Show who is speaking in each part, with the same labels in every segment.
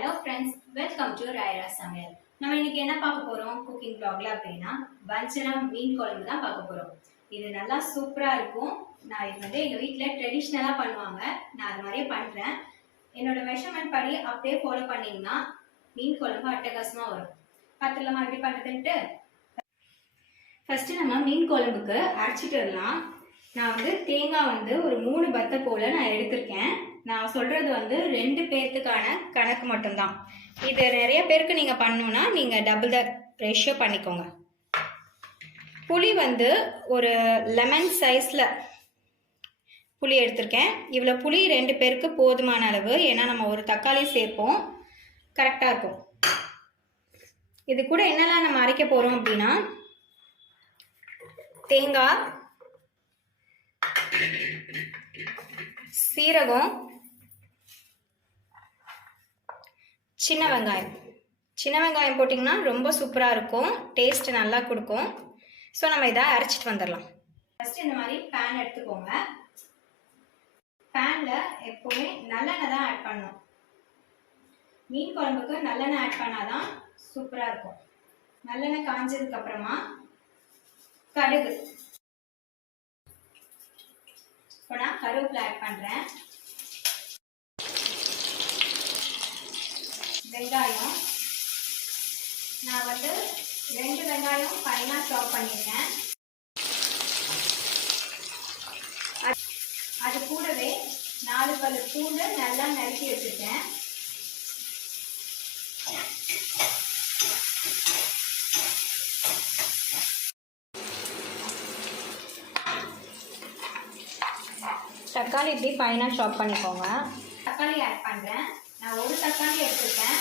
Speaker 1: Hello friends welcome to Rayara சமையல் நம்ம இன்னைக்கு என்ன பார்க்க போறோம்? குக்கிங் vlogல அப்படின்னா வஞ்சனம் மீன் குழம்பு தான் பார்க்க போறோம். இது நல்லா சூப்பரா இருக்கும். நான் இது வந்து எங்க வீட்டில் ட்ரெடிஷ்னலா பண்ணுவாங்க. நான் அது மாதிரியே பண்றேன். என்னோட மெஷர்மெண்ட் படி அப்படியே ஃபாலோ பண்ணீங்கன்னா மீன் குழம்பு அட்டகாசமா வரும். பார்த்துடலாமா? எப்படி பண்ணுறதுன்ட்டு ஃபர்ஸ்ட் நம்ம மீன் குழம்புக்கு அரைச்சிட்டு வரலாம். நான் வந்து தேங்காய் வந்து ஒரு மூணு பத்தை போல நான் எடுத்திருக்கேன். நான் சொல்றது வந்து ரெண்டு பேர்த்துக்கான கணக்கு மட்டும்தான். இது நிறைய பேருக்கு நீங்க பண்ணணும்னா நீங்க டபுள் த ரேஷியோ பண்ணிக்கோங்க. புளி வந்து ஒரு லெமன் சைஸ்ல புளி எடுத்திருக்கேன். இவ்வளோ புளி ரெண்டு பேருக்கு போதுமான அளவு. ஏன்னா நம்ம ஒரு தக்காளி சேர்ப்போம். கரெக்டாக இருக்கும். இது கூட என்னெல்லாம் நம்ம அரைக்க போகிறோம் அப்படின்னா தேங்காய் சீரகம் சின்ன வெங்காயம். சின்ன வெங்காயம் போட்டிங்கன்னா ரொம்ப சூப்பராக இருக்கும். டேஸ்ட் நல்லா கொடுக்கும். ஸோ நம்ம இதை அரைச்சிட்டு வந்துடலாம். ஃபஸ்ட்டு இந்த மாதிரி பேன் எடுத்துக்கோங்க. பேனில் எப்போவுமே நல்லெண்ணெய் தான் ஆட் பண்ணணும். மீன் குழம்புக்கு நல்லெண்ணெய் ஆட் பண்ணால் தான் சூப்பராக இருக்கும். நல்லெண்ணெய் காஞ்சதுக்கப்புறமா கடுகு. இப்போ நான் கருவேப்பிலை ஆட் பண்ணுறேன் வெங்காயம். நான் வந்து ரெண்டு வெங்காயம் ஃபைனாக சாப் பண்ணியிருக்கேன். அது- அது கூடவே நாலு பல்லு பூண்டு நல்லா நறுக்கி வச்சுருக்கேன். தக்காளி இப்படி ஃபைனாக சாப் பண்ணிக்கோங்க. தக்காளி ஆட் பண்ணுறேன் நான் ஒரு தக்காளி எடுத்துருக்கேன்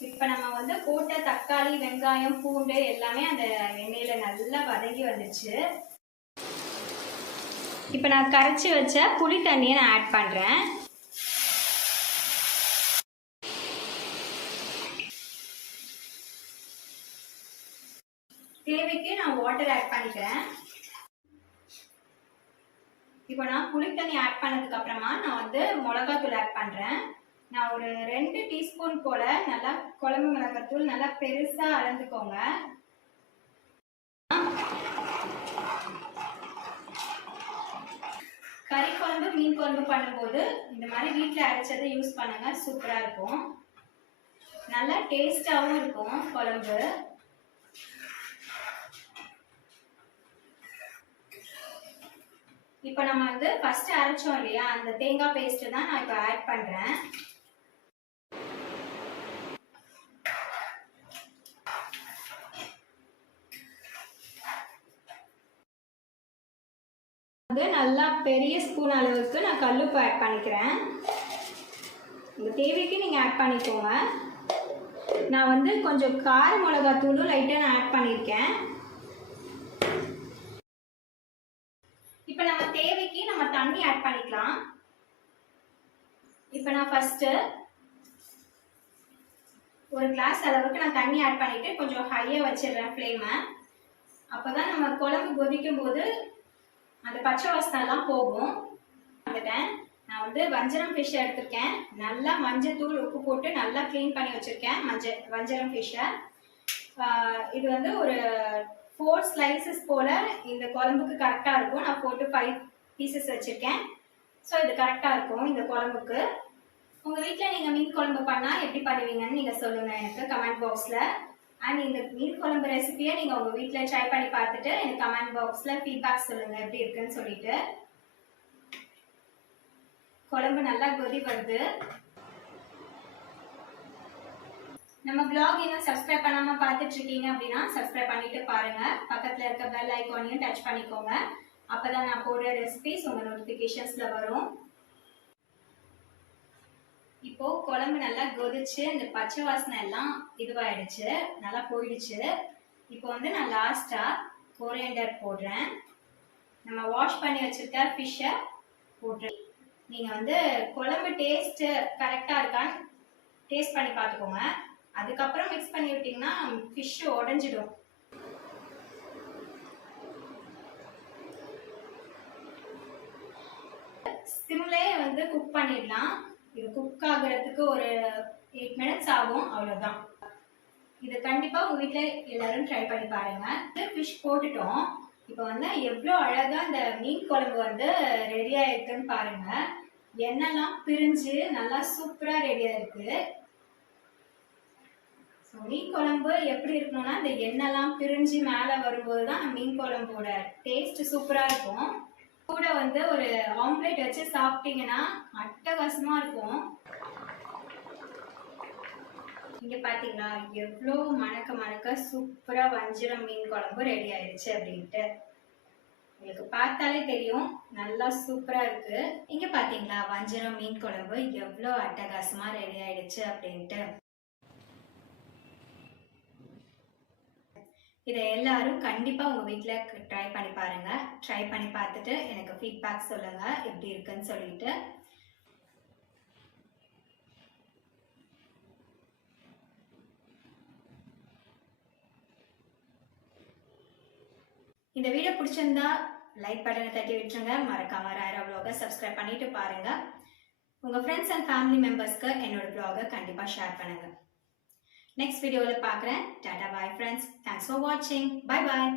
Speaker 1: இப்போ நம்ம வந்து போட்ட தக்காளி வெங்காயம் பூண்டு எல்லாமே அந்த எண்ணெயில நல்லா வதங்கி வந்துச்சு இப்போ நான் கரைச்சி வச்ச புளி தண்ணியை நான் ஆட் பண்ணுறேன் தேவைக்கு நான் வாட்டர் ஆட் பண்ணிக்கிறேன். இப்போ நான் புளி தண்ணி ஆட் பண்ணதுக்கு அப்புறமா நான் வந்து மிளகாத்தூள் ஆட் பண்ணுறேன் நான் ஒரு ரெண்டு டீஸ்பூன் போல நல்லா குழம்பு மிளகாத்தூள் நல்லா பெருசா அளந்துக்கோங்க. கறி குழம்பு மீன் குழம்பு பண்ணும்போது இந்த மாதிரி வீட்டில் அரைச்சதை யூஸ் பண்ணுங்க சூப்பராக இருக்கும். நல்லா டேஸ்டாகவும் இருக்கும் குழம்பு. இப்போ நம்ம வந்து ஃபர்ஸ்ட் அரைச்சோம் இல்லையா அந்த தேங்காய் பேஸ்ட்டு தான் நான் இப்போ ஆட் பண்ணுறேன் வந்து நல்லா பெரிய ஸ்பூன் அளவுக்கு நான் கல்லுப்பு ஆட் பண்ணிக்கிறேன். உங்கள் தேவைக்கு நீங்கள் ஆட் பண்ணிக்கோங்க. நான் வந்து கொஞ்சம் கார மிளகாத்தூளும் லைட்டாக நான் ஆட் பண்ணியிருக்கேன். இப்போ நம்ம தேவைக்கு நம்ம தண்ணி ஆட் பண்ணிக்கலாம். இப்போ நான் ஃபஸ்ட்டு ஒரு கிளாஸ் அளவுக்கு நான் தண்ணி ஆட் பண்ணிவிட்டு கொஞ்சம் ஹையாக வச்சிடுறேன் ஃப்ளேமை அப்போ தான் நம்ம குழம்பு கொதிக்கும் போது அந்த பச்சை வாசனெல்லாம் போகும். வந்துட்டேன் நான் வந்து வஞ்சரம் ஃபிஷ் எடுத்திருக்கேன். நல்லா மஞ்சத்தூள் உப்பு போட்டு நல்லா க்ளீன் பண்ணி வச்சுருக்கேன் மஞ்சள் வஞ்சரம் ஃபிஷ்ஷை இது வந்து ஒரு ஃபோர் ஸ்லைசஸ் போல் இந்த குழம்புக்கு கரெக்டாக இருக்கும். நான் போட்டு ஃபைவ் பீசஸ் வச்சுருக்கேன். ஸோ இது கரெக்டாக இருக்கும் இந்த குழம்புக்கு. உங்கள் வீட்டில் நீங்கள் மீன் குழம்பு பண்ணால் எப்படி பண்ணுவீங்கன்னு நீங்கள் சொல்லுங்கள் எனக்கு கமெண்ட் பாக்ஸில் அண்ட் இந்த மீன் குழம்பு ரெசிபியை நீங்கள் உங்கள் வீட்டில் ட்ரை பண்ணி பார்த்துட்டு எனக்கு கமெண்ட் பாக்ஸில் ஃபீட்பேக் சொல்லுங்கள் எப்படி இருக்குன்னு சொல்லிட்டு. குழம்பு நல்லா கொதி வருது. நம்ம பிளாக் இன்னும் சப்ஸ்கிரைப் பண்ணாம பார்த்துட்டு இருக்கீங்க அப்படின்னா சப்ஸ்கிரைப் பண்ணிட்டு பாருங்க. பக்கத்துல இருக்க பெல் ஐக்கானையும் டச் பண்ணிக்கோங்க. அப்பதான் நான் போடுற ரெசிபிஸ் உங்க நோட்டிபிகேஷன்ஸ்ல வரும். இப்போ குழம்பு நல்லா கொதிச்சு அந்த பச்சை வாசனை எல்லாம் இதுவாயிடுச்சு நல்லா போயிடுச்சு. இப்போ வந்து நான் லாஸ்டா கொரியண்டர் போடுறேன். நம்ம வாஷ் பண்ணி வச்சிருக்க ஃபிஷ்ஷை போட்டுறேன். நீங்க வந்து குழம்பு டேஸ்ட் கரெக்டா இருக்கான்னு டேஸ்ட் பண்ணி பார்த்துக்கோங்க. அதுக்கப்புறம் மிக்ஸ் பண்ணி விட்டீங்கன்னா ஃபிஷ் உடஞ்சிடும். சிம்லேயே வந்து குக் பண்ணிடலாம். இது குக் ஆகிறதுக்கு ஒரு எயிட் மினிட்ஸ் ஆகும் அவ்வளோதான் இது கண்டிப்பாக உங்கள் வீட்டில் எல்லாரும் ட்ரை பண்ணி பாருங்க. ஃபிஷ் போட்டுட்டோம். இப்போ வந்து எவ்வளோ அழகாக இந்த மீன் குழம்பு வந்து ரெடி ஆகிருக்குன்னு பாருங்கள் எண்ணெய்லாம் பிரிஞ்சு நல்லா சூப்பராக ரெடி ஆயிருக்கு. ஸோ மீன் குழம்பு எப்படி இருக்கணும்னா இந்த எண்ணெய்லாம் பிரிஞ்சு மேலே வரும்போது தான் மீன் குழம்போட டேஸ்ட் சூப்பராக இருக்கும். கூட வந்து ஒரு ஆம்லெட் வச்சு சாப்பிட்டீங்கன்னா அட்டகாசமா இருக்கும். இங்க பாத்தீங்களா எவ்வளோ மணக்க மணக்க சூப்பரா வஞ்சிரம் மீன் குழம்பு ரெடி ஆயிடுச்சு அப்படின்ட்டு. உங்களுக்கு பார்த்தாலே தெரியும் நல்லா சூப்பரா இருக்கு. இங்க பாத்தீங்களா வஞ்சிரம் மீன் குழம்பு எவ்வளோ அட்டகாசமா ரெடி ஆயிடுச்சு அப்படின்ட்டு. இதை எல்லாரும் கண்டிப்பாக உங்கள் வீட்டில் ட்ரை பண்ணி பாருங்கள் ட்ரை பண்ணி பார்த்துட்டு எனக்கு ஃபீட்பேக் சொல்லுங்கள் எப்படி இருக்குன்னு சொல்லிட்டு. இந்த வீடியோ பிடிச்சிருந்தா லைக் பட்டனை தட்டி விட்டுருங்க. மறக்காம ராயரா vlog-அ சப்ஸ்கிரைப் பண்ணிட்டு பாருங்க. உங்க ஃப்ரெண்ட்ஸ் அண்ட் ஃபேமிலி மெம்பர்ஸ்க்கு என்னோட ப்ளாகை கண்டிப்பாக கண்டிப்பா ஷேர் பண்ணுங்க. நெக்ஸ்ட் வீடியோவில் பார்க்குறேன் tata bye friends thanks for வாட்சிங் பை பாய்